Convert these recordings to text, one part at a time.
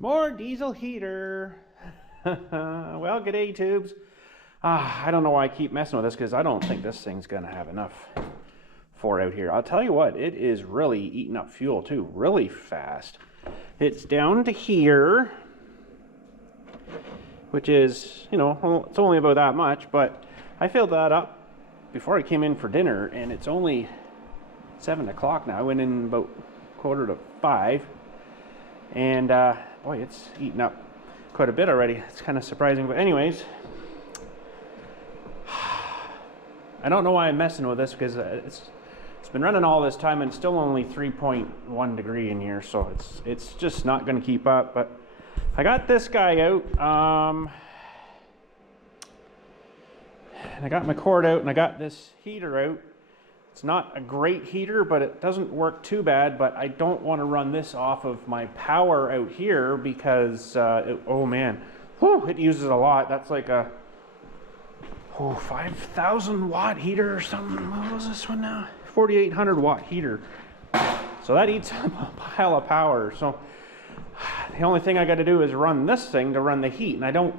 More diesel heater. Well, g'day tubes. I don't know why I keep messing with this because I don't think this thing's gonna have enough for out here. I'll tell you what, it is really eating up fuel too, really fast. It's down to here, which is, you know, it's only about that much, but I filled that up before I came in for dinner, and it's only 7 o'clock now. I went in about 4:45, and boy, it's eaten up quite a bit already. It's kind of surprising, but anyways, I don't know why I'm messing with this because it's been running all this time and it's still only 3.1 degree in here, so it's just not going to keep up. But I got this guy out, and I got my cord out, and I got this heater out. It's not a great heater, but it doesn't work too bad. But I don't want to run this off of my power out here because oh man, whew, it uses a lot. That's like a 5,000 watt heater or something. What was this one now? 4,800 watt heater. So that eats up a pile of power. So the only thing I got to do is run this thing to run the heat, and I don't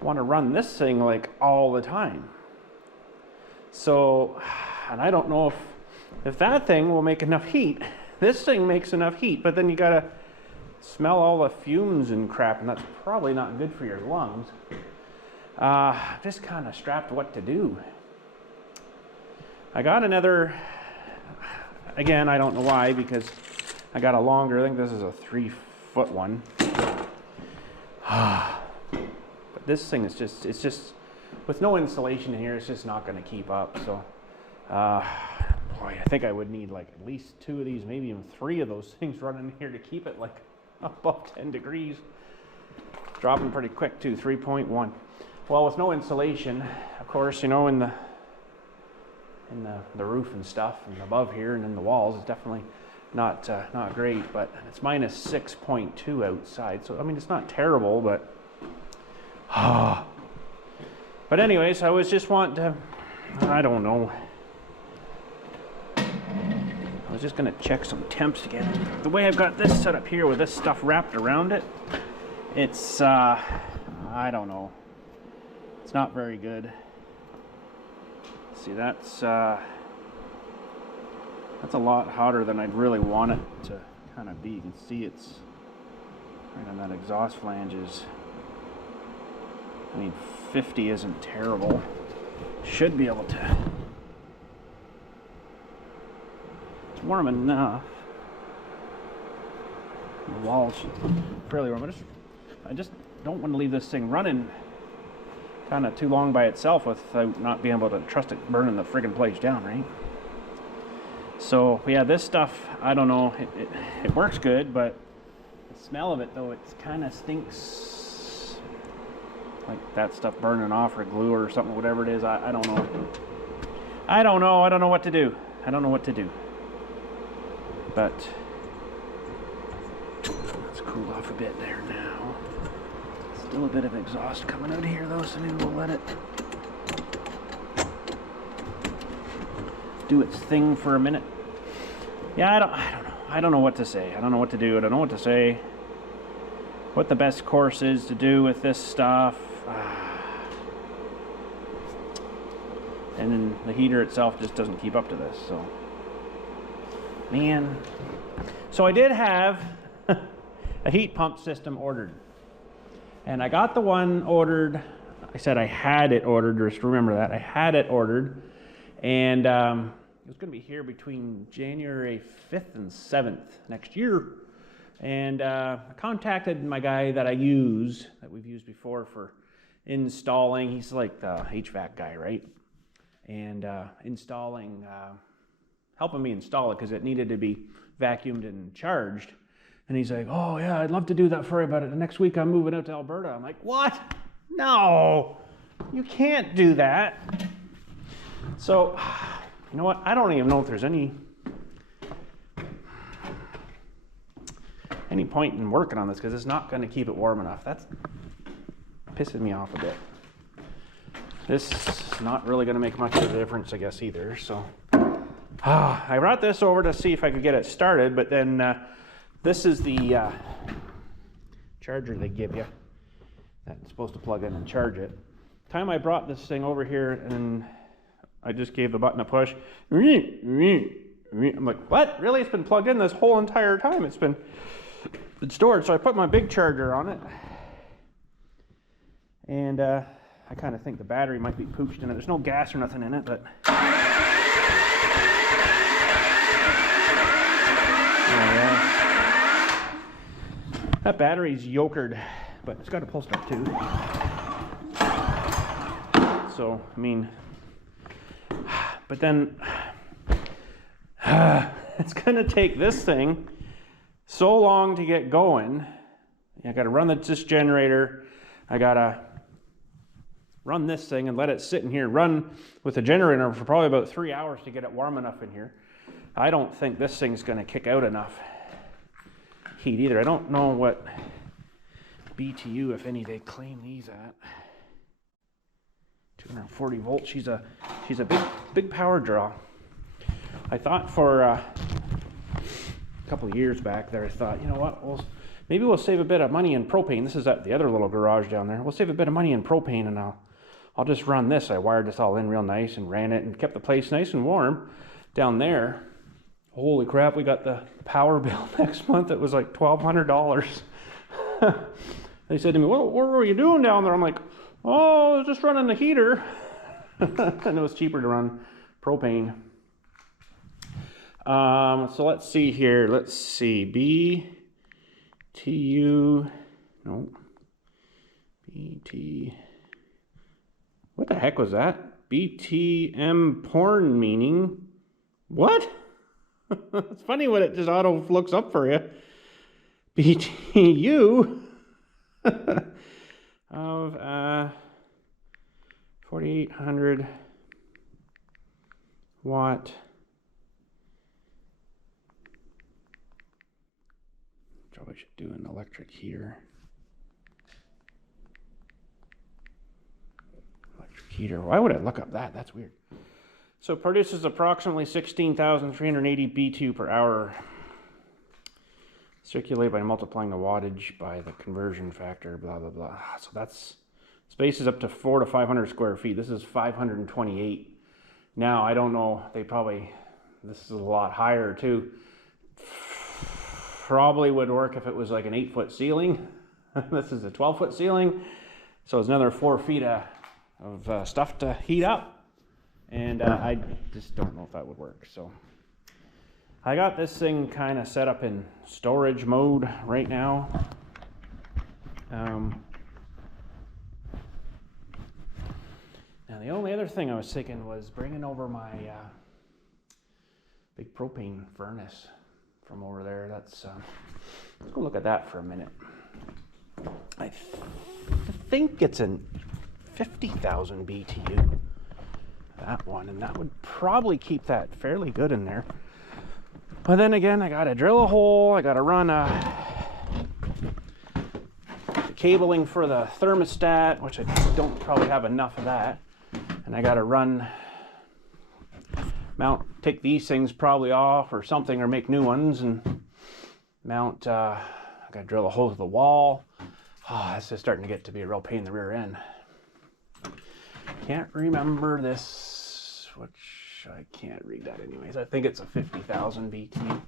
want to run this thing like all the time. So, and I don't know if that thing will make enough heat. This thing makes enough heat, but then you gotta smell all the fumes and crap, and that's probably not good for your lungs. Just kind of strapped what to do. I got another, again, I don't know why, because I got a longer, I think this is a 3-foot one. But this thing is it's just, with no insulation in here, it's just not going to keep up. So, boy, I think I would need like at least 2 of these, maybe even 3 of those things running here to keep it like above 10 degrees. It's dropping pretty quick too, 3.1. Well, with no insulation, of course, you know, in the roof and stuff, and above here and in the walls, it's definitely not great. But it's minus 6.2 outside, so I mean, it's not terrible, but but anyways, I was just wanting to, I don't know, I was just gonna check some temps again. The way I've got this set up here with this stuff wrapped around it, it's I don't know, it's not very good. See, that's a lot hotter than I'd really want it to kind of be. You can see it's right on that exhaust flanges. I mean, 50 isn't terrible. Should be able to. It's warm enough. The walls fairly warm. I just don't want to leave this thing running kind of too long by itself without not being able to trust it burning the friggin' place down, right? So yeah, this stuff, I don't know, it works good, but the smell of it though, it kind of stinks like that stuff burning off, or glue or something, whatever it is. I don't know. I don't know what to do. I don't know what to do. But let's cool off a bit there now. Still a bit of exhaust coming out here though, so maybe we'll let it do its thing for a minute. Yeah, I don't know. I don't know what to say. I don't know what to do. I don't know what to say. What the best course is to do with this stuff. And then the heater itself just doesn't keep up to this, so. Man. So I did have a heat pump system ordered. And I got the one ordered. I said I had it ordered, just remember that. I had it ordered. And it was going to be here between January 5th and 7th next year. And I contacted my guy that we've used before for installing. He's like the HVAC guy, right? And installing, helping me install it because it needed to be vacuumed and charged. And he's like, oh yeah, I'd love to do that for you, but next week I'm moving out to Alberta. I'm like, what? No, you can't do that. So, you know what? I don't even know if there's any point in working on this because it's not going to keep it warm enough. That's pissing me off a bit. This is not really going to make much of a difference, I guess, either. So, I brought this over to see if I could get it started, but then this is the charger they give you that's supposed to plug in and charge it. The time I brought this thing over here and I just gave the button a push, I'm like, what? Really? It's been plugged in this whole entire time. It's been stored. So I put my big charger on it, and I kind of think the battery might be pooched in it. There's no gas or nothing in it, but that battery's yokered, but it's got a pull start too. So, I mean, but then it's gonna take this thing so long to get going. I gotta run this generator. I gotta run this thing and let it sit in here, run with the generator for probably about 3 hours to get it warm enough in here. I don't think this thing's gonna kick out enough heat either. I don't know what BTU, if any, they claim these at. 240 volts. She's a big power draw. I thought for a couple of years back there, I thought, you know what, maybe we'll save a bit of money in propane. This is at the other little garage down there. We'll save a bit of money in propane, and I'll just run this. I wired this all in real nice and ran it and kept the place nice and warm down there. Holy crap, we got the power bill next month. It was like $1,200. They said to me, what were you doing down there? I'm like, oh, I was just running the heater. And it was cheaper to run propane. So let's see here. Let's see. BTU. No. BT. What the heck was that? BTM porn meaning. What? It's funny when it just auto looks up for you. BTU of 4,800 watt. Probably should do an electric heater. Electric heater. Why would I look up that? That's weird. So it produces approximately 16,380 BTU per hour. Circulate by multiplying the wattage by the conversion factor, blah, blah, blah. So that's, space is up to 400 to 500 square feet. This is 528. Now, I don't know, this is a lot higher too. Probably would work if it was like an 8-foot ceiling. This is a 12-foot ceiling. So it's another 4 feet of stuff to heat up. And I just don't know if that would work. So I got this thing kind of set up in storage mode right now. Now the only other thing I was thinking was bringing over my big propane furnace from over there. Let's go look at that for a minute. I think it's a 50,000 BTU. That one, and that would probably keep that fairly good in there. But then again, I gotta drill a hole, I gotta run the cabling for the thermostat, which I don't probably have enough of that, and I gotta take these things probably off or something, or make new ones and mount. I gotta drill a hole to the wall. That's just starting to get to be a real pain in the rear end. Can't remember this, which I can't read that anyways. I think it's a 50,000 BTU.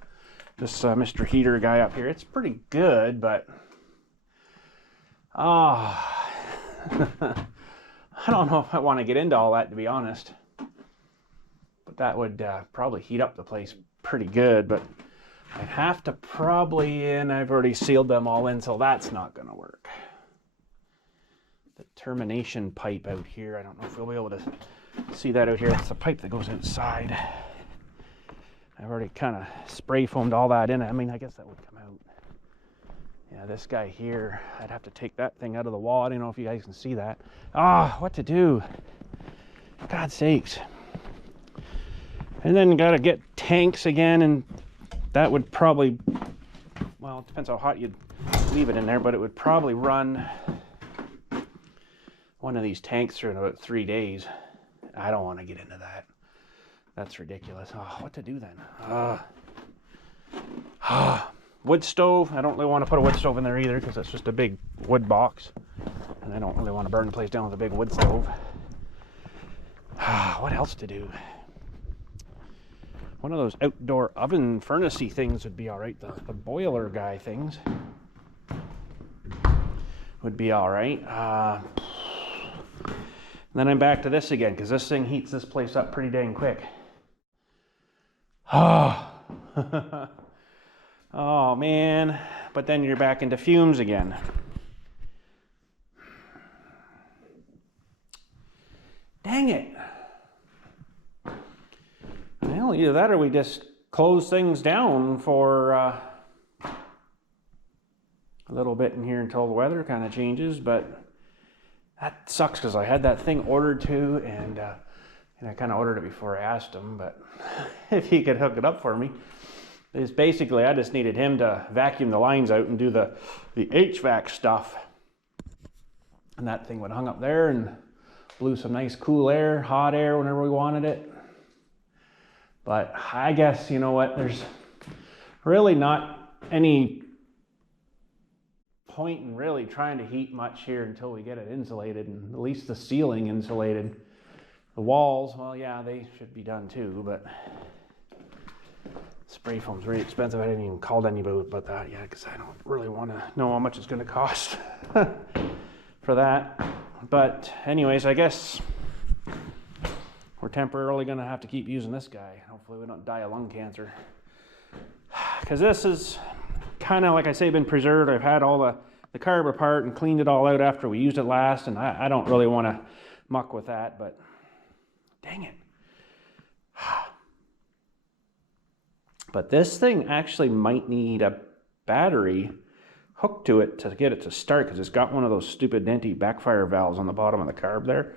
This Mr. Heater guy up here, it's pretty good, but I don't know if I want to get into all that, to be honest. But that would probably heat up the place pretty good, but I'd have to probably, and I've already sealed them all in, so that's not going to work. The termination pipe out here, I don't know if we'll be able to see that out here. It's a pipe that goes outside. I've already kind of spray foamed all that in. I mean, I guess that would come out. Yeah, this guy here, I'd have to take that thing out of the wall. I don't know if you guys can see that. What to do? God's sakes. And then got to get tanks again, and that would probably, well, it depends how hot you'd leave it in there, but it would probably run one of these tanks for about 3 days. I don't want to get into that. That's ridiculous. What to do then? wood stove. I don't really want to put a wood stove in there either because it's just a big wood box. And I don't really want to burn the place down with a big wood stove. What else to do? One of those outdoor oven furnace-y things would be all right. The boiler guy things would be all right. Then I'm back to this again because this thing heats this place up pretty dang quick. Oh, oh man. But then you're back into fumes again. Dang it. Well, either that or we just close things down for a little bit in here until the weather kind of changes, but that sucks because I had that thing ordered too, and I kind of ordered it before I asked him, but if he could hook it up for me. It's basically, I just needed him to vacuum the lines out and do the HVAC stuff. And that thing would hung up there and blew some nice cool air, hot air whenever we wanted it. But I guess, you know what, there's really not any point in really trying to heat much here until we get it insulated, and at least the ceiling insulated. The walls, well, yeah, they should be done too, but spray foam's really expensive. I didn't even call anybody about that yet because I don't really want to know how much it's going to cost for that. But anyways, I guess we're temporarily going to have to keep using this guy. Hopefully we don't die of lung cancer. Because this is kind of, like I say, been preserved. I've had all the carb apart and cleaned it all out after we used it last, and I don't really want to muck with that, but dang it. But this thing actually might need a battery hooked to it to get it to start, because it's got one of those stupid denty backfire valves on the bottom of the carb there,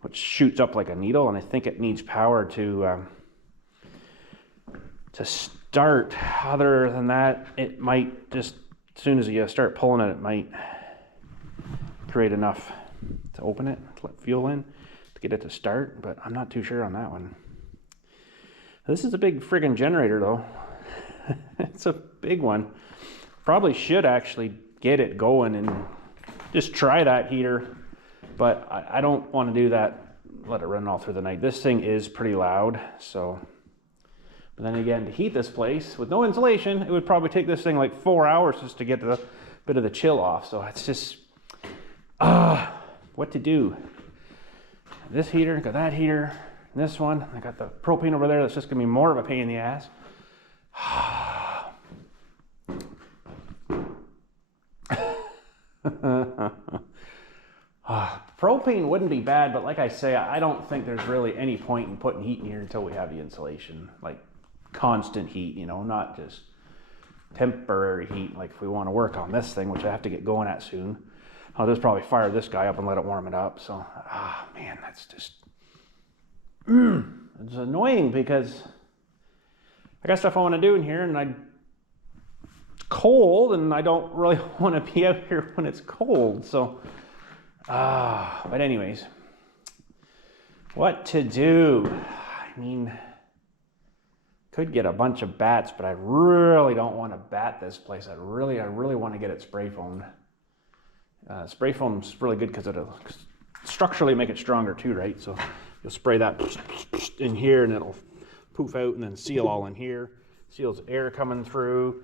which shoots up like a needle, and I think it needs power to start. Other than that, it might just, as soon as you start pulling it, it might create enough to open it, to let fuel in, to get it to start, but I'm not too sure on that one. This is a big friggin' generator though. It's a big one. Probably should actually get it going and just try that heater, but I don't want to do that, let it run all through the night. This thing is pretty loud, so. But then again, to heat this place with no insulation, it would probably take this thing like 4 hours just to get the bit of the chill off. So it's just, what to do. This heater, got that heater, and this one. I got the propane over there. That's just gonna be more of a pain in the ass. Propane wouldn't be bad, but like I say, I don't think there's really any point in putting heat in here until we have the insulation, like constant heat, you know, not just temporary heat. Like if we want to work on this thing, which I have to get going at soon, I'll just probably fire this guy up and let it warm it up. So, man, that's just, it's annoying because I got stuff I want to do in here, and it's cold, and I don't really want to be out here when it's cold. So, but anyways, what to do? I mean, could get a bunch of bats, but I really don't want to bat this place. I really want to get it spray foamed. Spray foam's really good because it'll structurally make it stronger too, right? So you'll spray that in here, and it'll poof out and then seal all in here. Seals air coming through.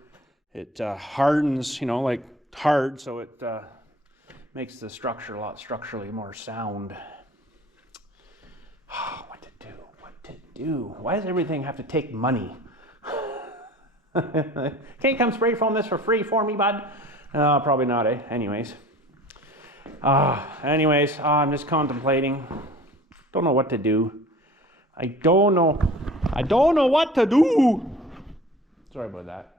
It hardens, you know, like hard, so it makes the structure a lot structurally more sound. What to do? What to do? Why does everything have to take money? Can't you come spray foam this for free for me, bud? Probably not, eh? Anyways, I'm just contemplating. Don't know what to do. I don't know what to do. Sorry about that.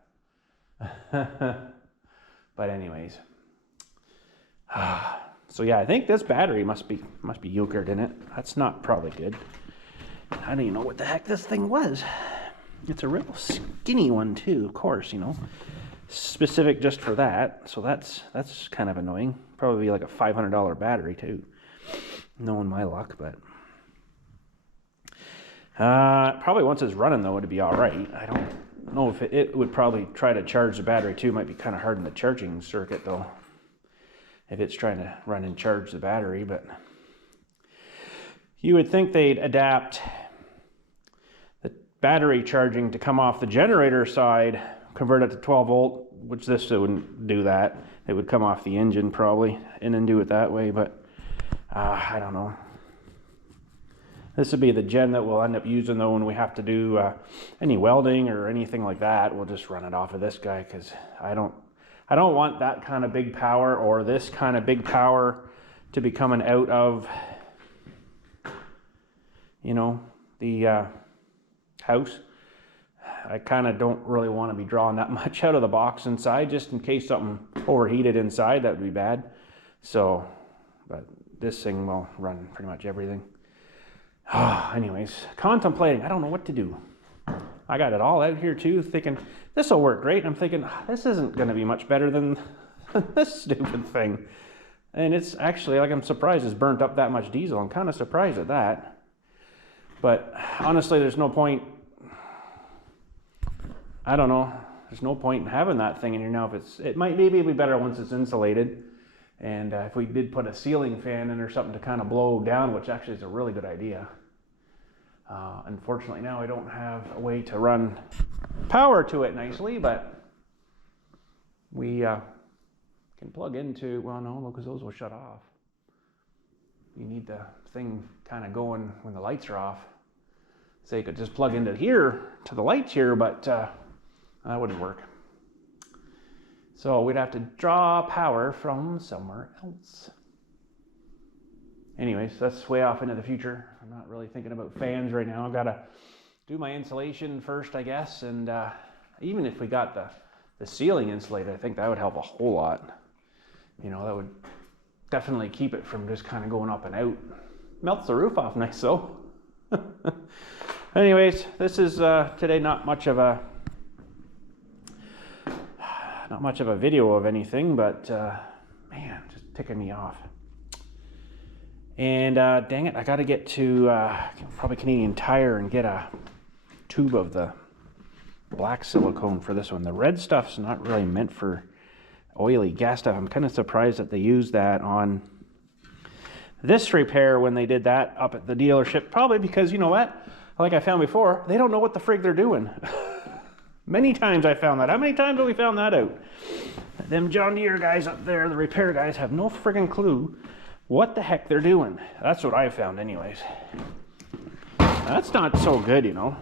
But anyways, so yeah, I think this battery must be euchred in it. That's not probably good. I don't even know what the heck this thing was. It's a real skinny one too, of course, you know, specific just for that. So that's kind of annoying. Probably like a $500 battery too, knowing my luck. But probably once it's running though, it'd be all right. I don't I don't know if it would probably try to charge the battery too. Might be kind of hard in the charging circuit though, if it's trying to run and charge the battery. But you would think they'd adapt the battery charging to come off the generator side, convert it to 12 volt, which this wouldn't do that. It would come off the engine probably and then do it that way, but I don't know. This would be the gen that we'll end up using though when we have to do any welding or anything like that. We'll just run it off of this guy, because I don't want that kind of big power or this kind of big power to be coming out of, you know, the house. I kind of don't really want to be drawing that much out of the box inside, just in case something overheated inside. That would be bad. So, but this thing will run pretty much everything. Anyways, contemplating. I don't know what to do. I got it all out here too, thinking this will work great. I'm thinking this isn't going to be much better than this stupid thing. And it's actually, like, I'm surprised it's burnt up that much diesel. I'm kind of surprised at that. But honestly, there's no point. I don't know. There's no point in having that thing in here now. If it might maybe be better once it's insulated. And if we did put a ceiling fan in or something to kind of blow down, which actually is a really good idea. Unfortunately now I don't have a way to run power to it nicely, but we can plug into, well no, because those will shut off. You need the thing kind of going when the lights are off. So you could just plug into here, to the lights here, but that wouldn't work. So we'd have to draw power from somewhere else. Anyways, that's way off into the future. I'm not really thinking about fans right now. I've got to do my insulation first, I guess. And even if we got the ceiling insulated, I think that would help a whole lot. You know, that would definitely keep it from just kind of going up and out. Melts the roof off nice though. Anyways, this is today not much of a video of anything, but man, just ticking me off. And dang it, I got to get to probably Canadian Tire and get a tube of the black silicone for this one. The red stuff's not really meant for oily gas stuff. I'm kind of surprised that they used that on this repair when they did that up at the dealership. Probably because, you know what, like I found before, they don't know what the frig they're doing. Many times I found that. How many times have we found that out? Them John Deere guys up there, the repair guys, have no friggin' clue what the heck they're doing. That's what I found anyways. That's not so good, you know.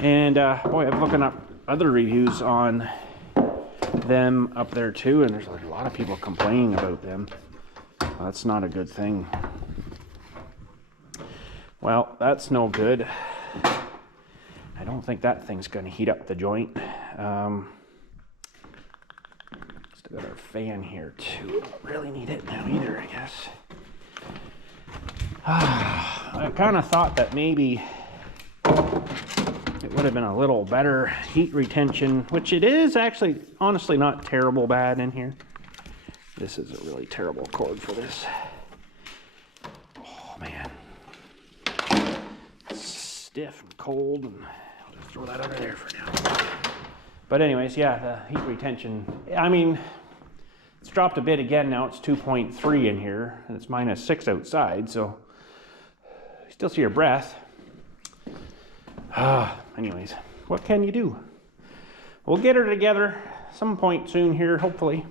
And boy, I'm looking up other reviews on them up there too, and there's a lot of people complaining about them. That's not a good thing. Well, that's no good. I don't think that thing's going to heat up the joint. Still got our fan here too. Don't really need it now either, I guess. I kind of thought that maybe it would have been a little better heat retention, which it is actually honestly not terrible bad in here. This is a really terrible cord for this. Oh man. It's stiff and cold, and I'll just throw that over there for now. But anyways, yeah, the heat retention, I mean, it's dropped a bit again now. It's 2.3 in here, and it's -6 outside, so you still see your breath. Anyways, what can you do? We'll get her together some point soon here, hopefully.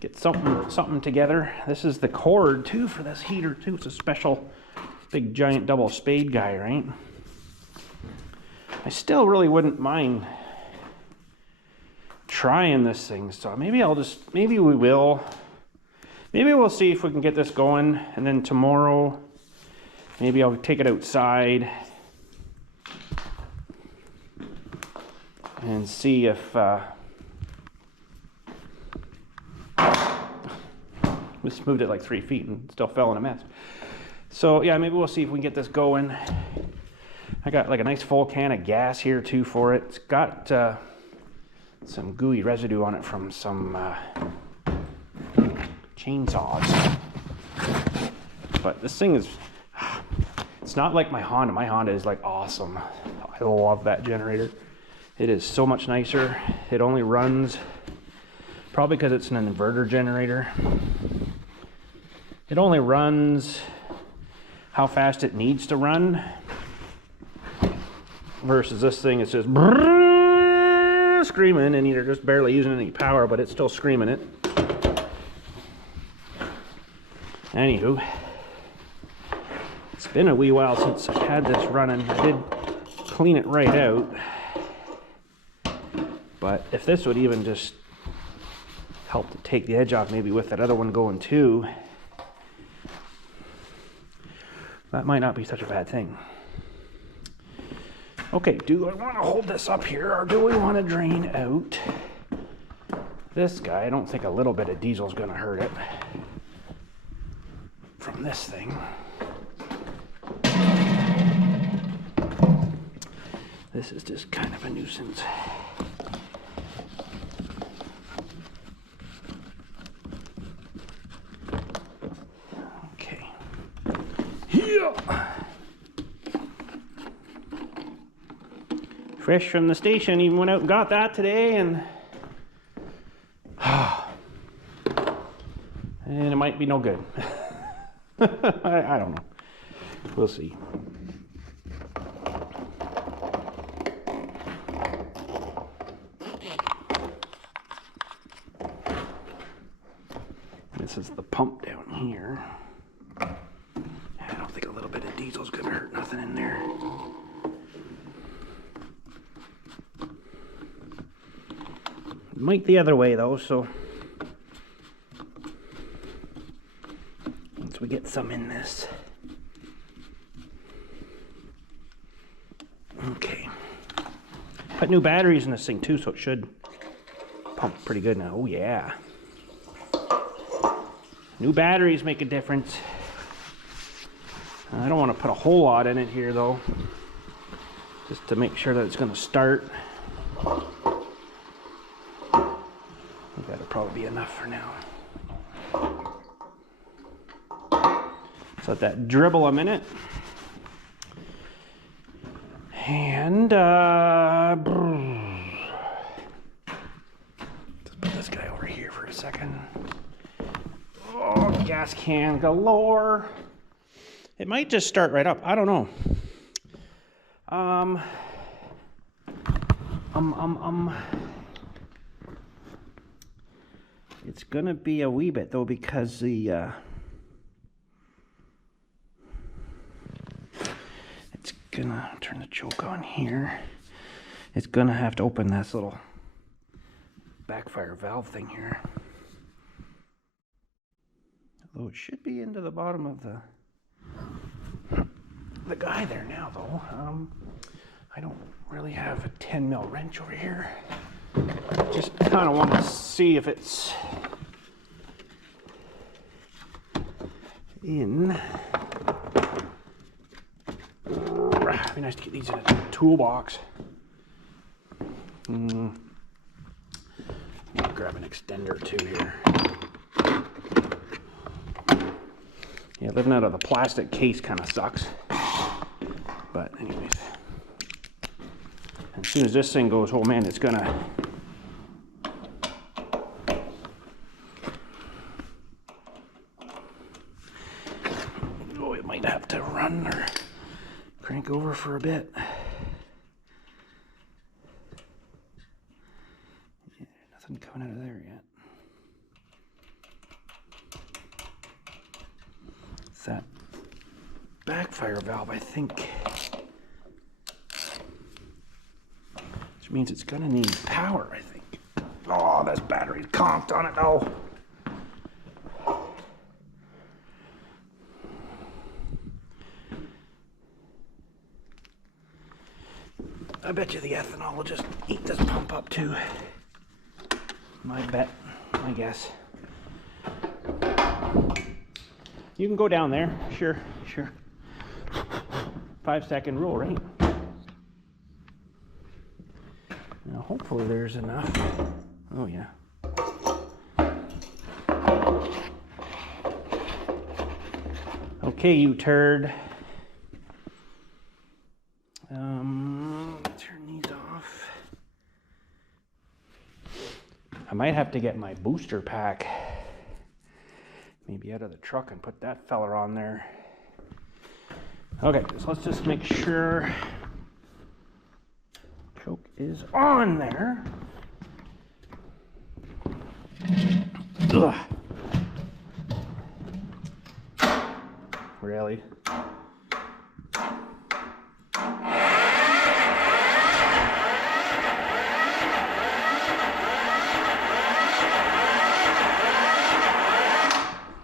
Get something together. This is the cord too for this heater too. It's a special big giant double spade guy, right? I still really wouldn't mind trying this thing, so maybe we will. Maybe we'll see if we can get this going, and then tomorrow maybe I'll take it outside and see if just moved it like 3 feet and still fell in a mess. So yeah, maybe we'll see if we can get this going. I got like a nice full can of gas here too for it. It's got some gooey residue on it from some chainsaws. But this thing is, it's not like my Honda. My Honda is like awesome. I love that generator. It is so much nicer. It only runs, probably because it's an inverter generator, it only runs how fast it needs to run, versus this thing, it's just screaming, and you're just barely using any power, but it's still screaming it. Anywho, it's been a wee while since I've had this running. I did clean it right out, but if this would even just help to take the edge off, maybe with that other one going too, that might not be such a bad thing. Okay, do I want to hold this up here, or do we want to drain out this guy? I don't think a little bit of diesel is going to hurt it from this thing. This is just kind of a nuisance. Okay. Yeah. Fresh from the station, even went out and got that today, and and it might be no good. I don't know. We'll see. This is the pump down here. I don't think a little bit of diesel's gonna hurt nothing in there. Might the other way though, so once we get some in this. Okay. Put new batteries in this thing too, so it should pump pretty good now. Oh yeah. New batteries make a difference. I don't want to put a whole lot in it here though, just to make sure that it's going to start. That'll probably be enough for now. So let that dribble a minute. And let's put this guy over here for a second. Oh, gas can galore. It might just start right up. I don't know. It's gonna be a wee bit though, because the it's gonna turn the choke on here. It's gonna have to open this little backfire valve thing here. Although it should be into the bottom of the guy there now though. I don't really have a 10 mil wrench over here. Just kind of want to see if it's in. It'd be nice to get these in a toolbox. Grab an extender too here. Yeah, living out of the plastic case kind of sucks. But anyways, as soon as this thing goes, oh man, it's gonna. Oh, it might have to run or crank over for a bit. Yeah, nothing coming out of there yet. It's that backfire valve, I think. Which means it's gonna need power, I think. Oh, this battery's conked on it though. I bet you the ethanol will just eat this pump up too. My bet, I guess. You can go down there, sure. 5-second rule, right? Now hopefully there's enough. Oh yeah. Okay, you turd. Turn these off. Might have to get my booster pack maybe out of the truck and put that feller on there. Okay, so let's just make sure choke is on there. Ugh. Really?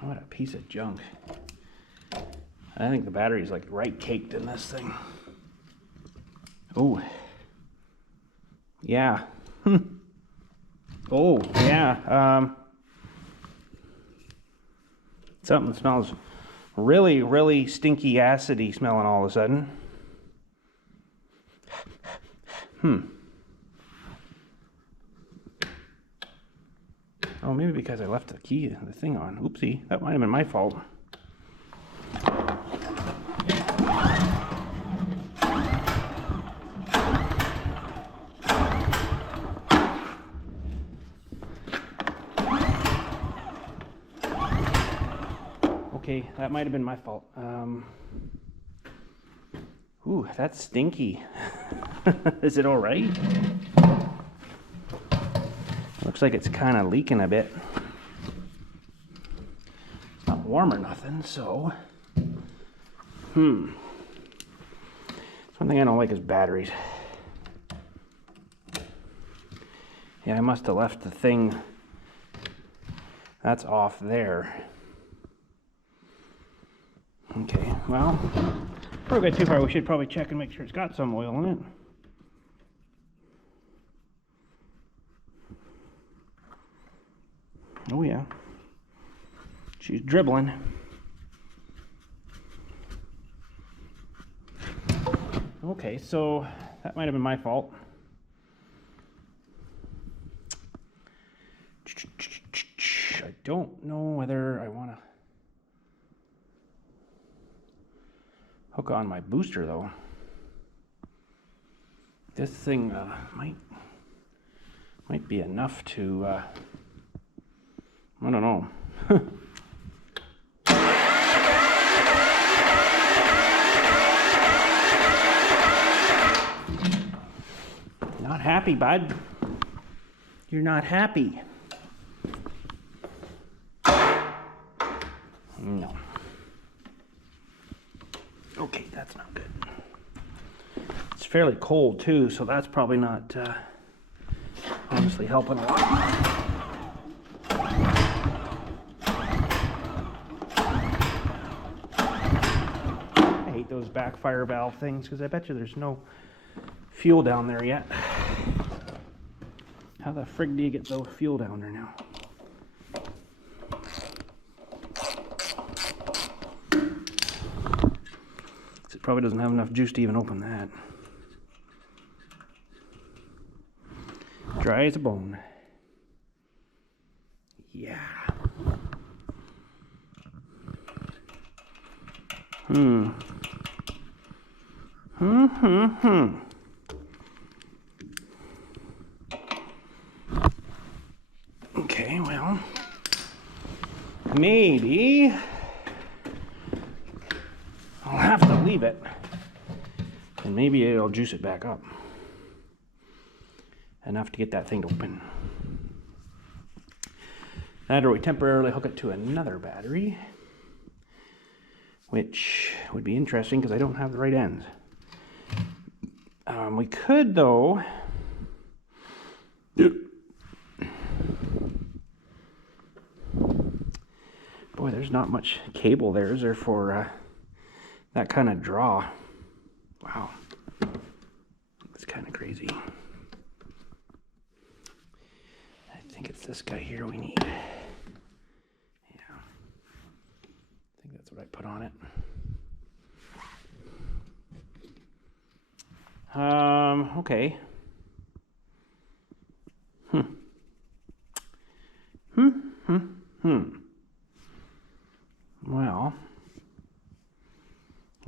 What a piece of junk. I think the battery's like right caked in this thing. Oh. Yeah. Oh, yeah. Something smells really, really stinky, acidy smelling all of a sudden. Oh, maybe because I left the thing on. Oopsie, that might have been my fault. Okay, that might have been my fault. Ooh, that's stinky. Is it all right? Looks like it's kind of leaking a bit. It's not warm or nothing, so. One thing I don't like is batteries. Yeah, I must have left the thing that's off there. Okay, well, before we go too far, we should probably check and make sure it's got some oil in it. Oh yeah, she's dribbling. Okay, so that might have been my fault. I don't know whether I want to hook on my booster though. This thing might be enough to I don't know. Not happy, bud. You're not happy. No. Okay, that's not good. It's fairly cold too, so that's probably not honestly helping a lot. Those backfire valve things, because I bet you there's no fuel down there yet. How the frig do you get the fuel down there now? It probably doesn't have enough juice to even open that. Dry as a bone. Yeah. Okay, well, maybe I'll have to leave it, and maybe it'll juice it back up enough to get that thing open. Either we temporarily hook it to another battery, which would be interesting because I don't have the right ends. We could, though, boy, there's not much cable there, is there, for that kind of draw? Wow, it's kind of crazy. I think it's this guy here we need. Yeah, I think that's what I put on it. Okay. Well,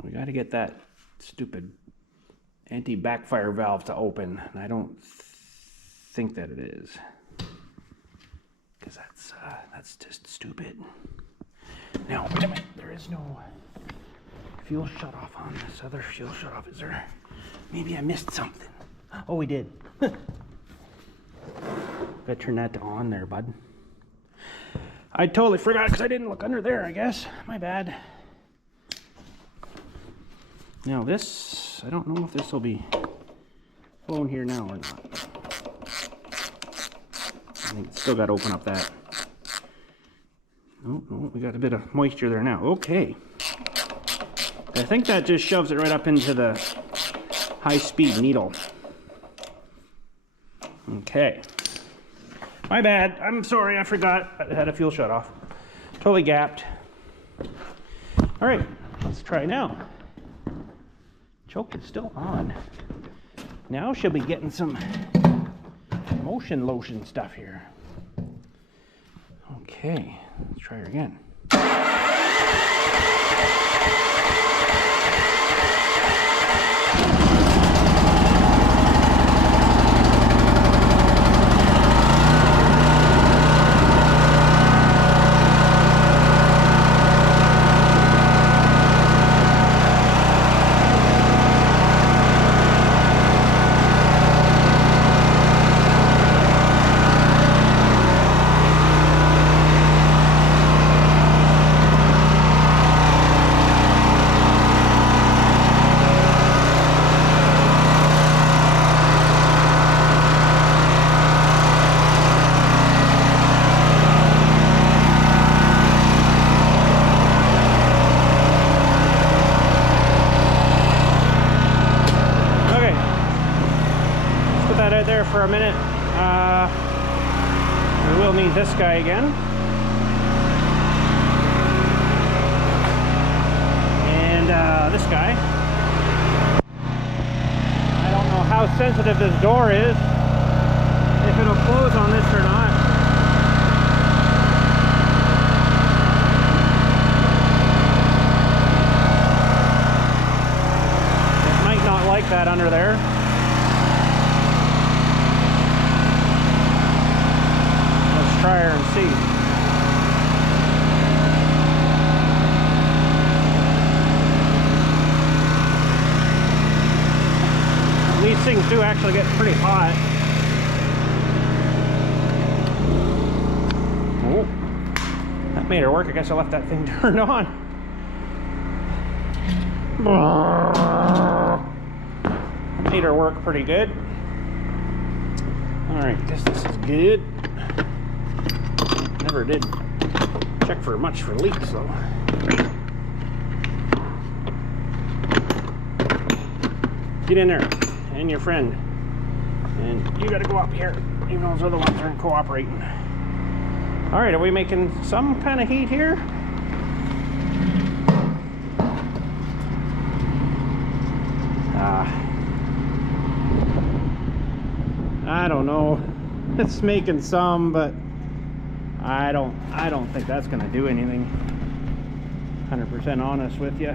we got to get that stupid anti-backfire valve to open, and I don't think that it is. that's just stupid. Now, wait a minute, there is no fuel shut off on this other fuel shut off, is there? Maybe I missed something. Oh, we did. Gotta turn that to on there, bud. I totally forgot because I didn't look under there, I guess. My bad. Now this, I don't know if this will be flowing here now or not. I think it's still got to open up that. Oh, we got a bit of moisture there now. Okay. I think that just shoves it right up into the high-speed needle. Okay. My bad. I'm sorry. I forgot I had a fuel shut off. Totally gapped. All right. Let's try now. Choke is still on. Now she'll be getting some motion lotion stuff here. Okay. Let's try her again. For a minute. We will need this guy again. And this guy. I don't know how sensitive this door is, if it'll close on this or not. It might not like that under there. Try her and see. These things do actually get pretty hot. Oh, that made her work. I guess I left that thing turned on. That made her work pretty good. All right, guess this is good. Never did check for much for leaks though. Get in there, and your friend. And you gotta go up here, even those other ones aren't cooperating. All right, are we making some kind of heat here? I don't know. It's making some, but I don't think that's gonna do anything. 100% honest with you.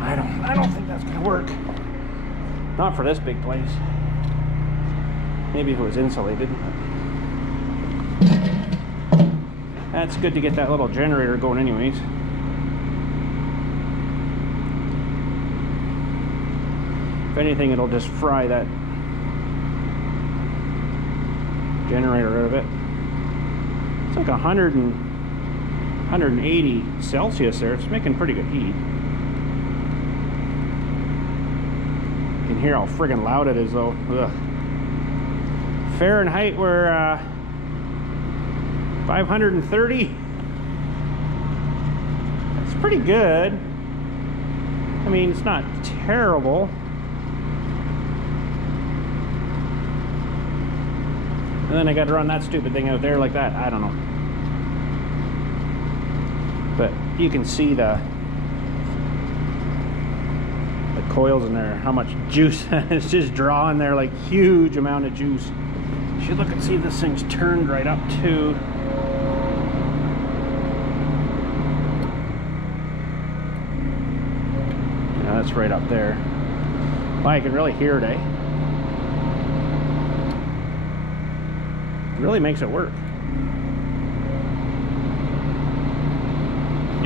I don't think that's gonna work. Not for this big place. Maybe if it was insulated. That's good to get that little generator going anyways. If anything, it'll just fry that generator out of it. It's like 180 Celsius there. It's making pretty good heat. You can hear how friggin' loud it is though. Ugh. Fahrenheit, we're 530. That's pretty good. I mean, it's not terrible. And then I got to run that stupid thing out there like that. I don't know. But you can see the coils in there, how much juice it's just drawing there, like huge amount of juice. You should look and see if this thing's turned right up too. Yeah, that's right up there. Well, I can really hear it, eh? It really makes it work.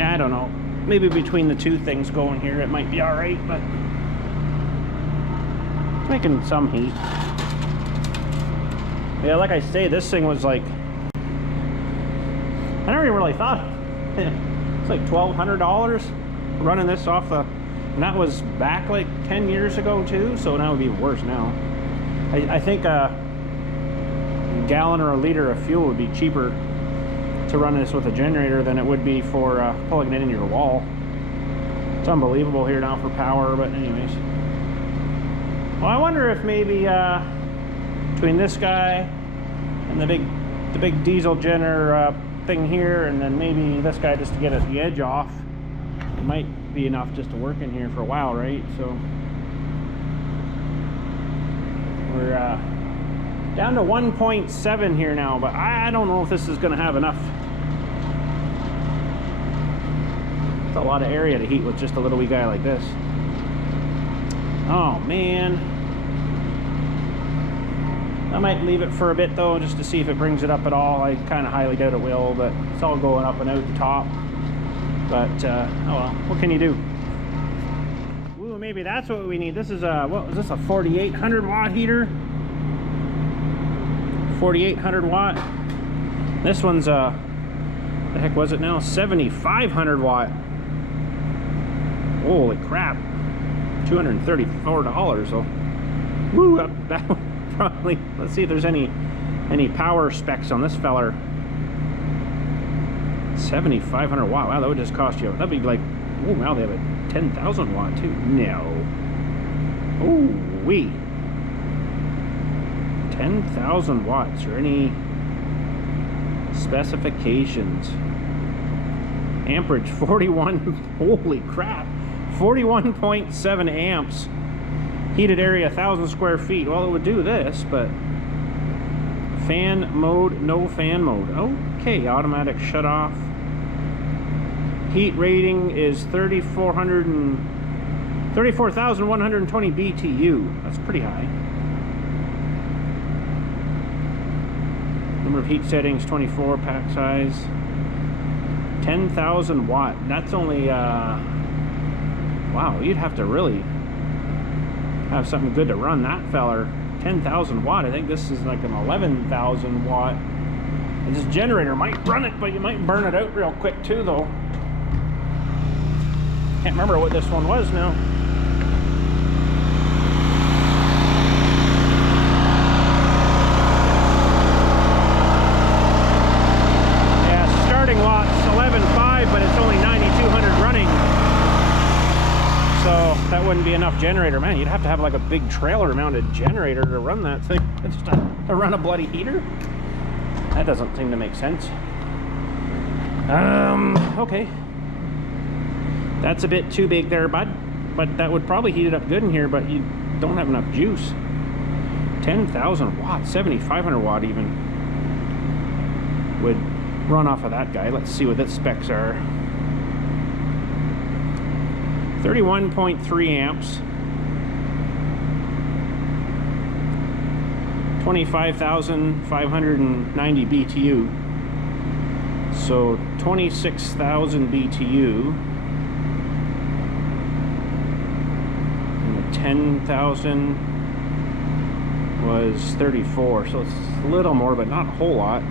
Yeah, I don't know. Maybe between the two things going here, it might be all right, but it's making some heat. Yeah, like I say, this thing was like, I never even really thought it's like $1,200 running this off the, and that was back like 10 years ago too, so now it would be worse now. I think a gallon or a liter of fuel would be cheaper to run this with a generator than it would be for plugging it into your wall. It's unbelievable here now for power, but anyways. Well, I wonder if maybe between this guy and the big diesel generator thing here, and then maybe this guy just to get the edge off, it might be enough just to work in here for a while, right? So we're down to 1.7 here now, but I don't know if this is going to have enough. It's a lot of area to heat with just a little wee guy like this. Oh man, I might leave it for a bit though, just to see if it brings it up at all. I kind of highly doubt it will, but it's all going up and out the top. But oh well, what can you do? Ooh, maybe that's what we need. This is a, what was this, a 4800 watt heater? 4800 watt. This one's the heck was it now? 7500 watt. Holy crap, $234. So woo, that one probably, let's see if there's any power specs on this feller. 7500 watt. Wow, that would just cost you, that'd be like, oh wow, they have a 10,000 watt too. No. Oh wee. 10,000 watts, or any specifications? Amperage 41, holy crap, 41.7 amps. Heated area 1,000 square feet. Well, it would do this, but fan mode, no fan mode. Okay, automatic shut off. Heat rating is 34,120 BTU. That's pretty high. Number of heat settings 24, pack size 10,000 watt. That's only wow, you'd have to really have something good to run that feller. 10,000 watt. I think this is like an 11,000 watt. And this generator might run it, but you might burn it out real quick too though. Can't remember what this one was now. But it's only 9,200 running, so that wouldn't be enough generator. Man, you'd have to have like a big trailer mounted generator to run that thing. Just to run a bloody heater. That doesn't seem to make sense. Okay, that's a bit too big there, bud, but that would probably heat it up good in here, but you don't have enough juice. 10,000 watts, 7,500 watt even would run off of that guy. Let's see what its specs are. 31.3 amps, 25,590 BTU, so 26,000 BTU, and the 10,000 was 34, so it's a little more, but not a whole lot.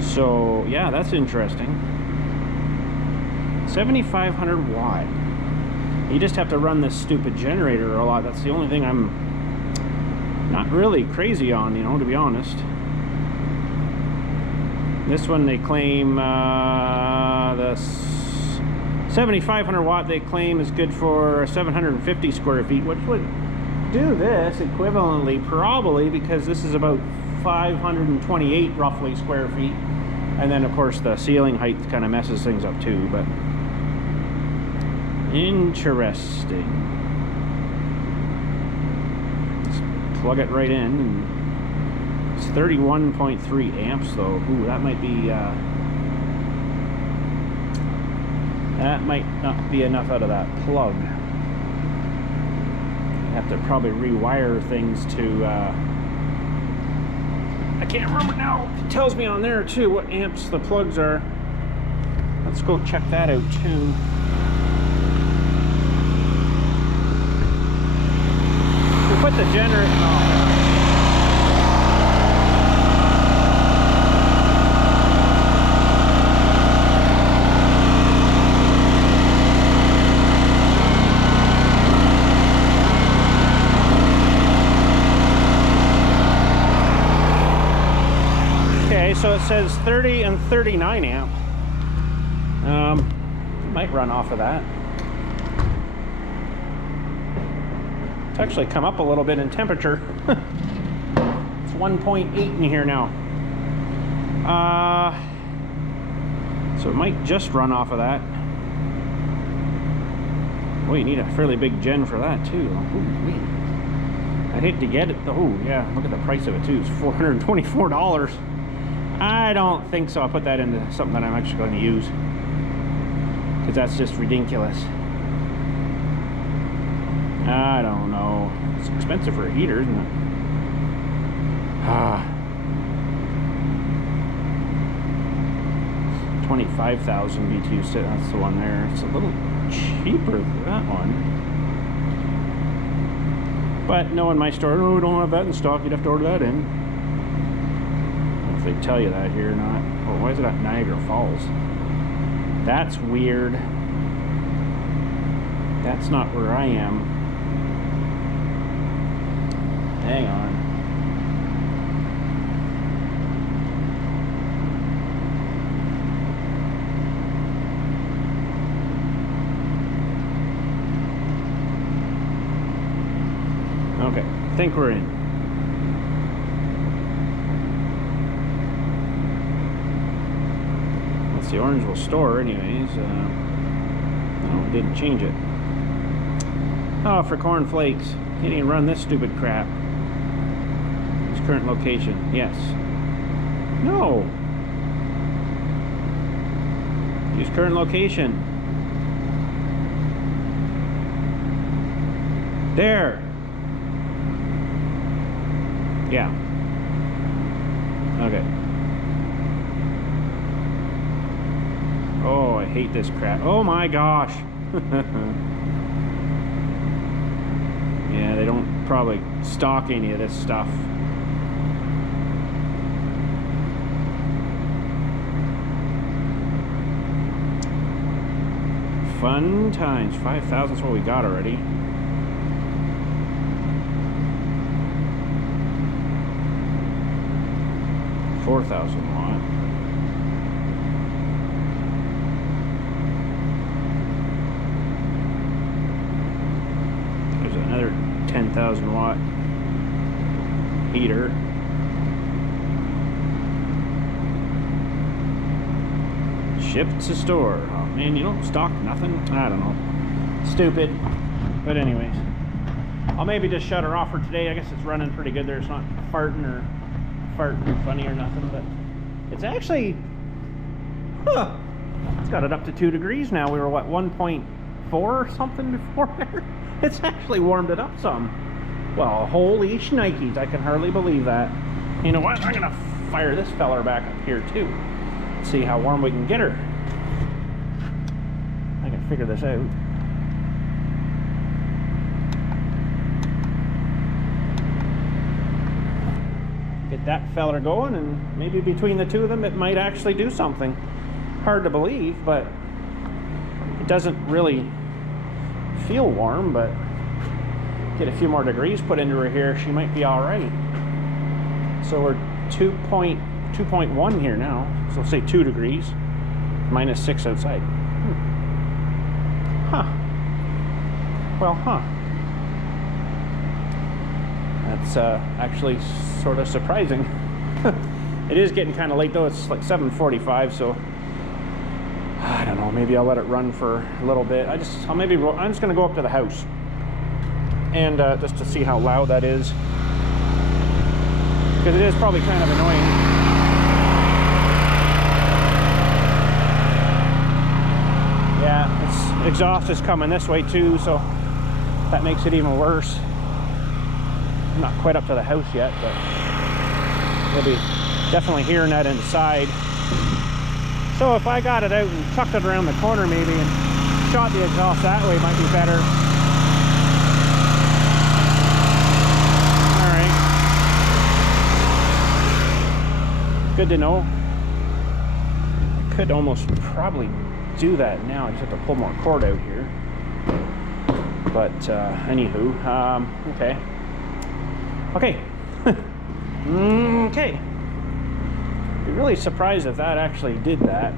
So yeah, that's interesting. 7,500 watt. You just have to run this stupid generator a lot. That's the only thing I'm not really crazy on, you know, to be honest. This one they claim the 7,500 watt they claim is good for 750 square feet, which would do this equivalently probably, because this is about 528 roughly square feet. And then of course the ceiling height kind of messes things up too, but interesting. Let's plug it right in, and it's 31.3 amps though. Ooh, that might be that might not be enough out of that plug. I have to probably rewire things to I can't remember now. It tells me on there too what amps the plugs are. Let's go check that out too. We put the generator. Oh. Okay, so it says 30 and 39 amp. Might run off of that. It's actually come up a little bit in temperature. It's 1.8 in here now. So it might just run off of that. Oh, you need a fairly big gen for that too. Ooh, I'd hate to get it. Oh yeah, look at the price of it too. It's $424. I don't think so. I'll put that into something that I'm actually going to use, because that's just ridiculous. I don't know. It's expensive for a heater, isn't it? Ah. 25,000 BTU. That's the one there. It's a little cheaper than that one. But knowing my store, oh, we don't have that in stock. You'd have to order that in. I don't know if they tell you that here or not. Oh, why is it at Niagara Falls? That's weird. That's not where I am. Hang on. Okay, I think we're in. That's the Orangeville store anyways. No, it didn't change it. Oh, for corn flakes. Can't even run this stupid crap. Use current location. Yes. No. Use current location. There. Yeah. Okay. Oh, I hate this crap. Oh my gosh. Yeah, they don't probably stock any of this stuff. Fun times. 5,000 is what we got already. $4,000 watt. There's another 10,000 watt heater. Shipped to store. Oh man, you don't stock nothing? I don't know. Stupid. But anyways, I'll maybe just shut her off for today. I guess it's running pretty good there. It's not farting or funny or nothing, but it's actually, it's got it up to 2 degrees now. We were what, 1.4 or something before there? It's actually warmed it up some. Well, holy shnikes, I can hardly believe that. You know what, I'm gonna fire this feller back up here too. See how warm we can get her. I can figure this out. Get that feller going, and maybe between the two of them it might actually do something. Hard to believe, but it doesn't really feel warm. But get a few more degrees put into her here, she might be all right. So we're 2.1 here now, so say 2 degrees, -6 outside. Huh. Well, huh. That's actually sort of surprising. It is getting kind of late though. It's like 7:45, so I don't know. Maybe I'll let it run for a little bit. I'm just going to go up to the house and just to see how loud that is, because it is probably kind of annoying. Yeah, its exhaust is coming this way too, so that makes it even worse. I'm not quite up to the house yet, but you'll be definitely hearing that inside. So if I got it out and chucked it around the corner maybe and shot the exhaust that way, might be better. All right. Good to know. I could almost probably do that now. I just have to pull more cord out here. But anywho, okay. Okay. Okay. Be really surprised if that actually did that.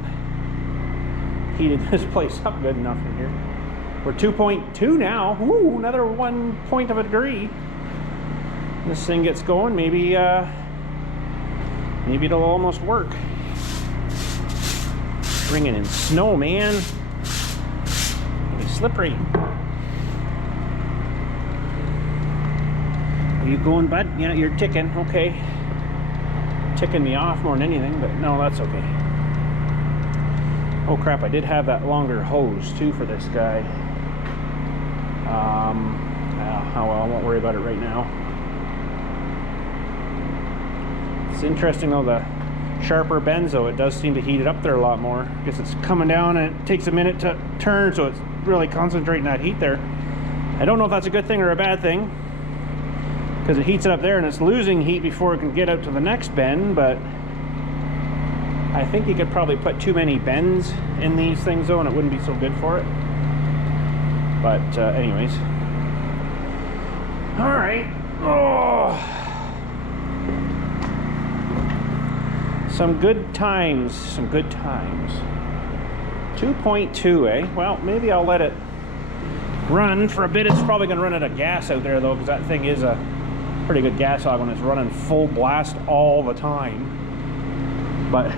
Heated this place up good enough in here. We're 2.2 now. Ooh, another 1 point of a degree. This thing gets going, maybe maybe it'll almost work. Bringing in snow, man. It's slippery. Are you going, bud? Yeah, you're ticking. Okay. Ticking me off more than anything, but no, that's okay. Oh crap, I did have that longer hose too for this guy. Oh well, I won't worry about it right now. It's interesting though, the sharper bends though, it does seem to heat it up there a lot more. I guess it's coming down and it takes a minute to turn, so it's really concentrating that heat there. I don't know if that's a good thing or a bad thing, because it heats it up there and it's losing heat before it can get out to the next bend, but I think you could probably put too many bends in these things though and it wouldn't be so good for it. But anyways. All right. Oh. Some good times, some good times. 2.2, eh? Well, maybe I'll let it run for a bit. It's probably gonna run out of gas out there though, because that thing is a pretty good gas hog when it's running full blast all the time. But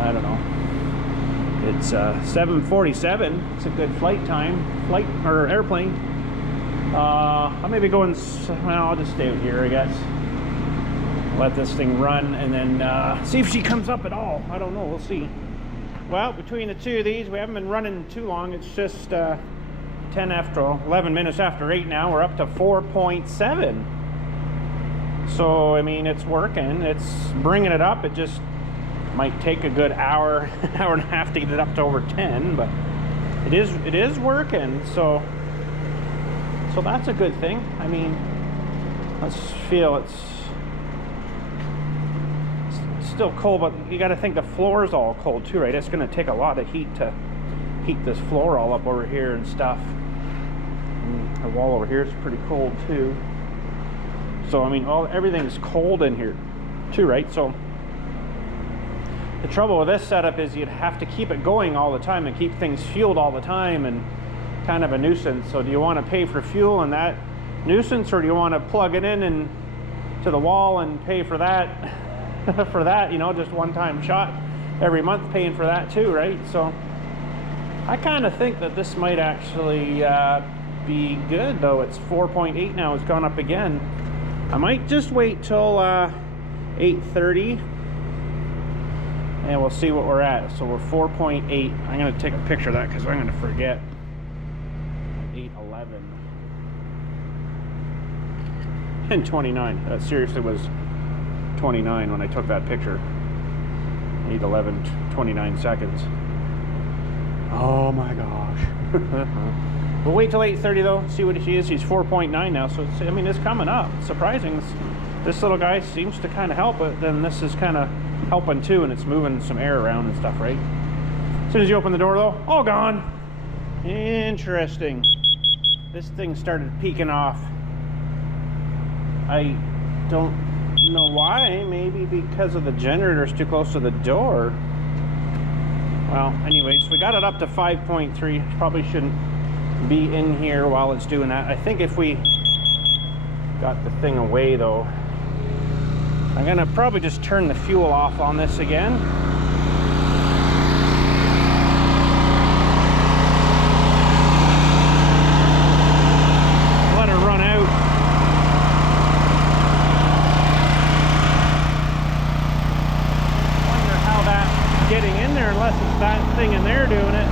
I don't know. It's 7:47. It's a good flight time, or airplane. I'll maybe go and, well, I'll just stay out here, I guess. Let this thing run and then see if she comes up at all. I don't know, we'll see. Well, between the two of these, we haven't been running too long. It's just 11 minutes after 8 now. We're up to 4.7. So, I mean, it's working. It's bringing it up. It just might take a good hour, hour and a half to get it up to over 10, but it is working. So that's a good thing. I mean, let's feel it's still cold, but you got to think the floor is all cold too, right? It's going to take a lot of heat to heat this floor all up over here and stuff. And the wall over here is pretty cold too. So I mean, everything's cold in here too, right? So the trouble with this setup is you'd have to keep it going all the time and keep things fueled all the time, and kind of a nuisance. So do you want to pay for fuel and that nuisance, or do you want to plug it in and to the wall and pay for that for that, you know, just one-time shot every month, paying for that too, right? So I kind of think that this might actually be good though. It's 4.8 now. It's gone up again. I might just wait till 8:30 and we'll see what we're at. So we're 4.8. I'm gonna take a picture of that because I'm gonna forget. 8:11 and 29. That seriously was 29 when I took that picture. 8:11, 29 seconds. Oh my gosh. We'll wait till 8:30 though, see what she is. She's 4.9 now, so it's, I mean, it's coming up. It's surprising. This little guy seems to kind of help, but then this is kind of helping too, and it's moving some air around and stuff, right? As soon as you open the door though, all gone. Interesting. This thing started peeking off. I don't know why. Maybe because of the generator's too close to the door. Well, anyways, we got it up to 5.3. Probably shouldn't be in here while it's doing that. I think if we got the thing away though, I'm gonna probably just turn the fuel off on this again. Let her run out. Wonder how that's getting in there, unless it's that thing in there doing it.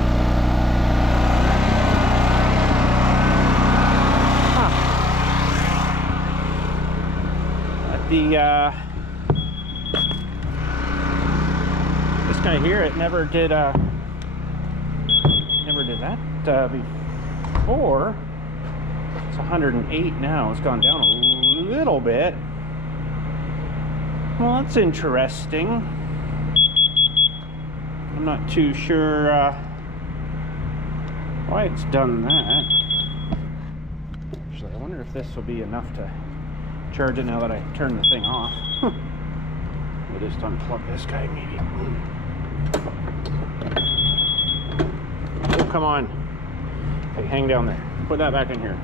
I hear it never did that before. It's 108 now. It's gone down a little bit. Well, that's interesting. I'm not too sure why it's done that. Actually, I wonder if this will be enough to charge it now that I turn the thing off. We'll just unplug this guy maybe. Oh, come on. Okay, hang down there. Put that back in here.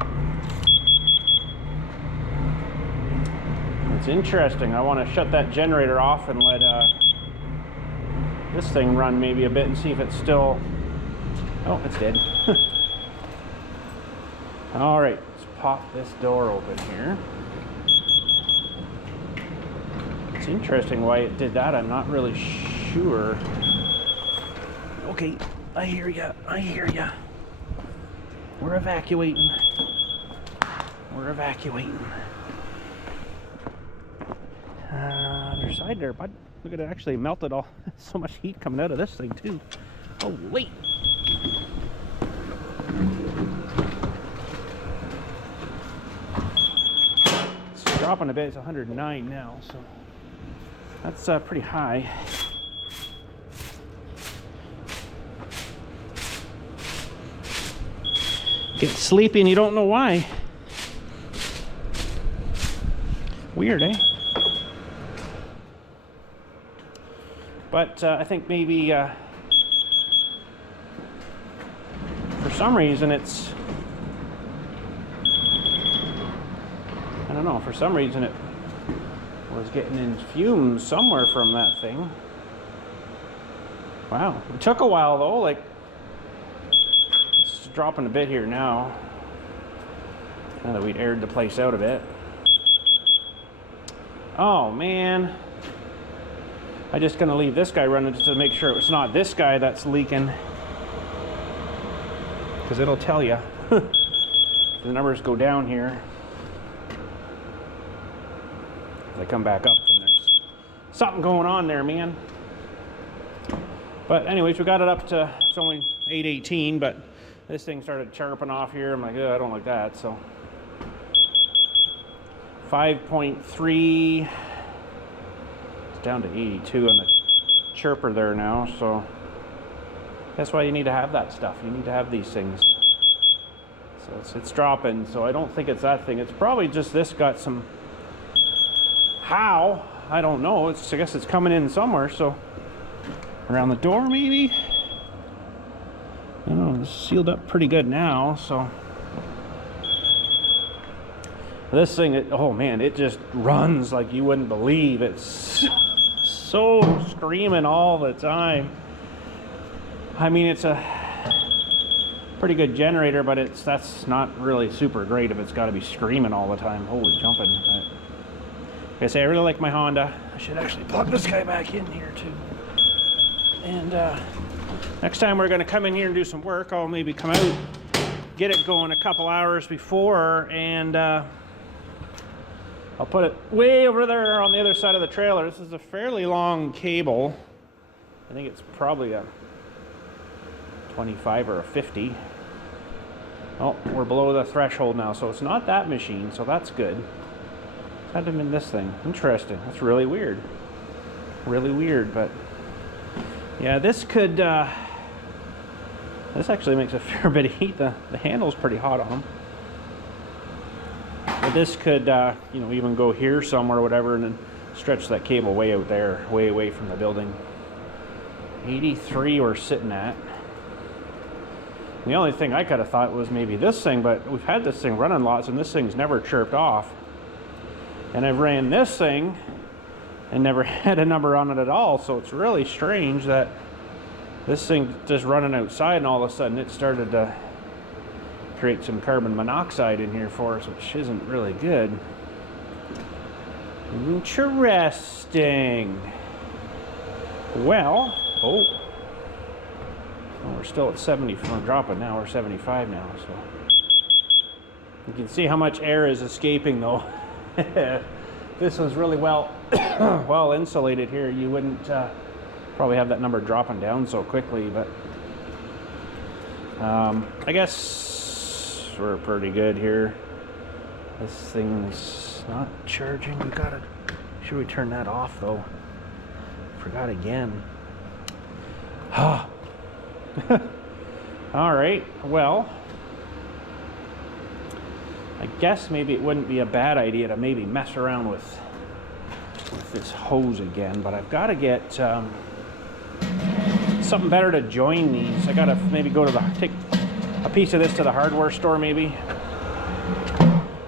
It's interesting. I want to shut that generator off and let this thing run maybe a bit and see if it's still... Oh, it's dead. All right, let's pop this door open here. It's interesting why it did that. I'm not really sure. Okay, I hear ya. I hear ya. We're evacuating. We're evacuating. Other side there, bud. Look at it, actually melted all. So much heat coming out of this thing too. Oh wait. It's dropping a bit. It's 109 now, so that's pretty high. Get sleepy and you don't know why. Weird, eh? But I think maybe for some reason it's, I don't know, for some reason it was getting in fumes somewhere from that thing. Wow, it took a while though, like it's dropping a bit here now that we'd aired the place out a bit. Oh man. I'm just gonna leave this guy running just to make sure it's not this guy that's leaking, because it'll tell you. The numbers go down here. As I come back up, and there's something going on there, man. But anyways, we got it up to, it's only 818, but this thing started chirping off here. I'm like, oh, I don't like that. So 5.3. Down to 82 on the chirper there now, so that's why you need to have that stuff. You need to have these things. So it's dropping, so I don't think it's that thing. It's probably just this got some, how? I don't know. I guess it's coming in somewhere, so around the door maybe? I don't know, it's sealed up pretty good now, so. This thing, oh man, it just runs like you wouldn't believe. It's so screaming all the time. I mean, it's a pretty good generator, but that's not really super great if it's got to be screaming all the time. Holy jumping. Like I say, I really like my Honda. I should actually plug this guy back in here too. And next time we're going to come in here and do some work, I'll maybe come out, get it going a couple hours before, and I'll put it way over there on the other side of the trailer. This is a fairly long cable. I think it's probably a 25 or a 50. Oh, we're below the threshold now, so it's not that machine, so that's good. It had to have been this thing. Interesting. That's really weird. Really weird, but yeah, this could, this actually makes a fair bit of heat. The handle's pretty hot on them. But this could, you know, even go here somewhere or whatever, and then stretch that cable way out there, way away from the building. 83 we're sitting at. The only thing I could have thought was maybe this thing, but we've had this thing running lots, and this thing's never chirped off. And I've ran this thing and never had a number on it at all, so it's really strange that this thing just running outside, and all of a sudden it started to create some carbon monoxide in here for us, which isn't really good. Interesting. Well, oh, we're still at 70. We're dropping now. We're 75 now, so you can see how much air is escaping though. This was really well well insulated here. You wouldn't probably have that number dropping down so quickly, but I guess we're pretty good here. This thing's not charging. We gotta, should we turn that off though? Forgot again. Ah. All right, well, I guess maybe it wouldn't be a bad idea to maybe mess around with this hose again, but I've got to get something better to join these. I got to maybe go to take a piece of this to the hardware store maybe.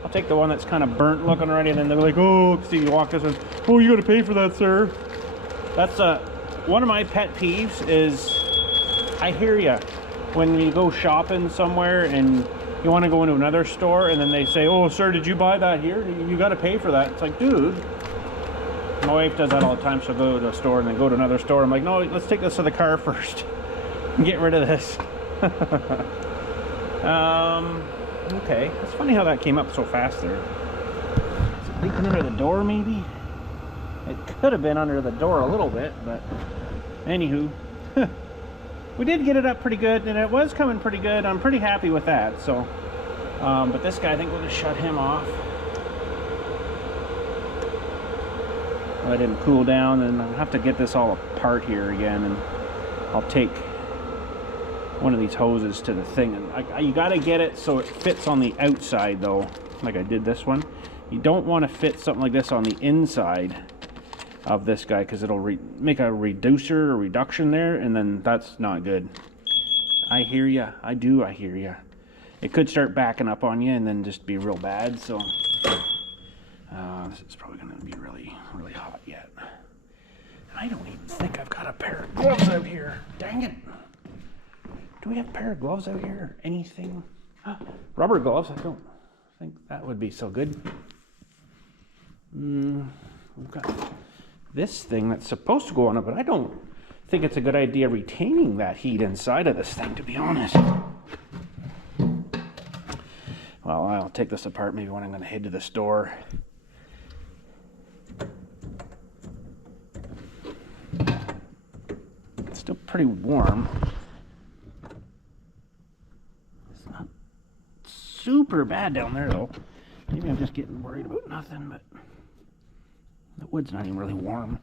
I'll take the one that's kind of burnt looking already, and then they're like, oh, see, you walk this one, oh, you got to pay for that, sir. That's one of my pet peeves is, I hear ya, when you go shopping somewhere and you want to go into another store and then they say, oh, sir, did you buy that here? You got to pay for that. It's like, dude. My wife does that all the time. She'll go to a store and then go to another store. I'm like, no, let's take this to the car first and get rid of this. Okay. It's funny how that came up so fast there. Is it leaking under the door maybe? It could have been under the door a little bit, but anywho. We did get it up pretty good, and it was coming pretty good. I'm pretty happy with that. So, but this guy, I think we'll just shut him off. Let him cool down, and I'll have to get this all apart here again, and I'll take one of these hoses to the thing. And you got to get it so it fits on the outside, though, like I did this one. You don't want to fit something like this on the inside of this guy, because it'll make a reduction there, and then that's not good. I hear ya. I hear ya. It could start backing up on you and then just be real bad. So this is probably going to be really, really hot yet. I don't even think I've got a pair of gloves out here. Dang it. Do we have a pair of gloves out here? Anything? Rubber gloves? I don't think that would be so good. We've got this thing that's supposed to go on it, but I don't think it's a good idea retaining that heat inside of this thing, to be honest. Well, I'll take this apart maybe when I'm going to head to the store. It's still pretty warm. It's not super bad down there, though. Maybe I'm just getting worried about nothing, but the wood's not even really warm.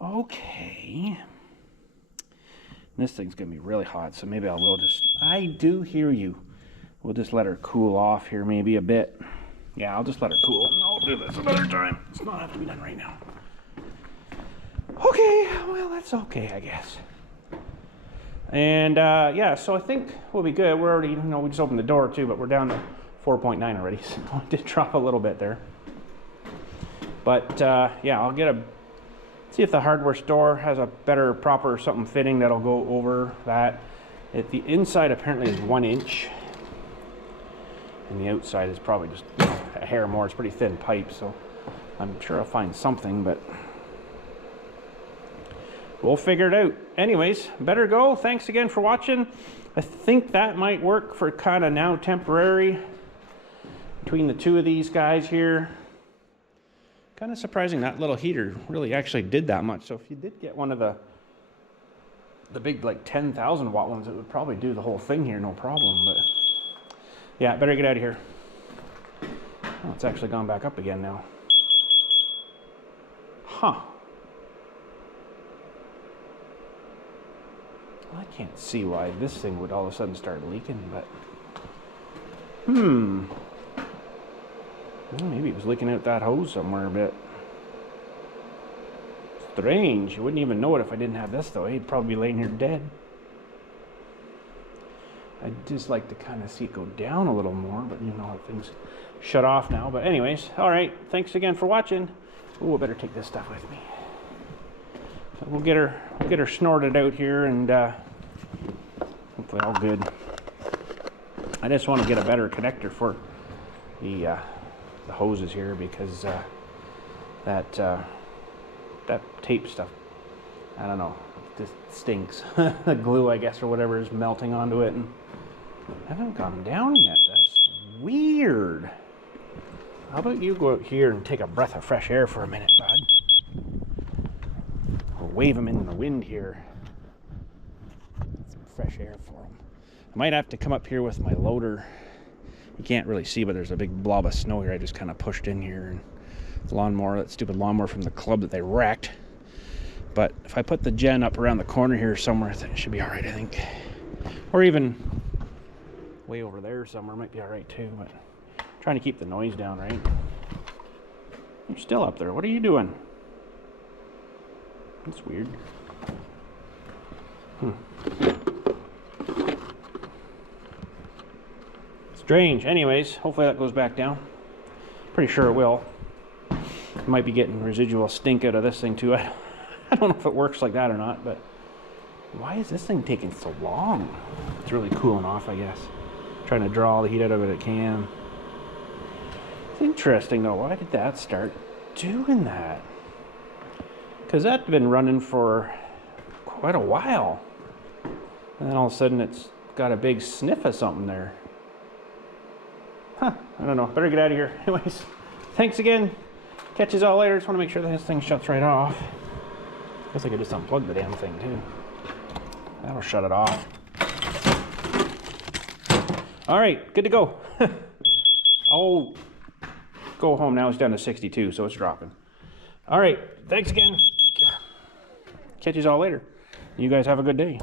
Okay. This thing's gonna be really hot, so maybe I do hear you. We'll just let her cool off here maybe a bit. Yeah, I'll just let her cool. I'll do this another time. It's not have to be done right now. Okay, well, that's okay, I guess. And yeah, so I think we'll be good. We're already, we just opened the door too, but we're down to 4.9 already, so I did drop a little bit there. But yeah, I'll see if the hardware store has a better, proper something fitting that'll go over that. The inside apparently is 1 inch, and the outside is probably just a hair more. It's pretty thin pipe, so I'm sure I'll find something, but we'll figure it out. Anyways, better go. Thanks again for watching. I think that might work for kind of now temporary between the two of these guys here. Kind of surprising that little heater really actually did that much. So if you did get one of the big like 10,000 watt ones, it would probably do the whole thing here, no problem. But yeah, better get out of here. Oh, it's actually gone back up again now. Huh. Well, I can't see why this thing would all of a sudden start leaking, but well, maybe it was leaking out that hose somewhere a bit. Strange. You wouldn't even know it if I didn't have this, though. He'd probably be laying here dead. I'd just like to kind of see it go down a little more, but things shut off now. But anyways, all right. Thanks again for watching. Ooh, I better take this stuff with me. So we'll get her snorted out here, and hopefully all good. I just want to get a better connector for the hoses here, because that tape stuff, I don't know, it just stinks. The glue, I guess, or whatever is melting onto it, and I haven't gone down yet. That's weird. How about you go out here and take a breath of fresh air for a minute, bud? wave them in the wind here. Some fresh air for them. I might have to come up here with my loader. You can't really see, but there's a big blob of snow here I just kind of pushed in here. And the lawnmower, that stupid lawnmower from the club that they wrecked. But if I put the gen up around the corner here somewhere, it should be all right, I think. Or even way over there somewhere might be all right too. But I'm trying to keep the noise down, right? You're still up there. What are you doing? That's weird. Strange. Anyways, hopefully that goes back down. Pretty sure it will. Might be getting residual stink out of this thing too. I don't know if it works like that or not, but why is this thing taking so long? It's really cooling off, I guess. Trying to draw all the heat out of it can. It's interesting though, why did that start doing that? Because that's been running for quite a while. And then all of a sudden it's got a big sniff of something there. Huh, I don't know. Better get out of here. Anyways, thanks again. Catch you all later. Just want to make sure that this thing shuts right off. Guess I could just unplug the damn thing too. That'll shut it off. All right, good to go. Oh, go home now. It's down to 62, so it's dropping. All right, thanks again. Catch you all later. You guys have a good day.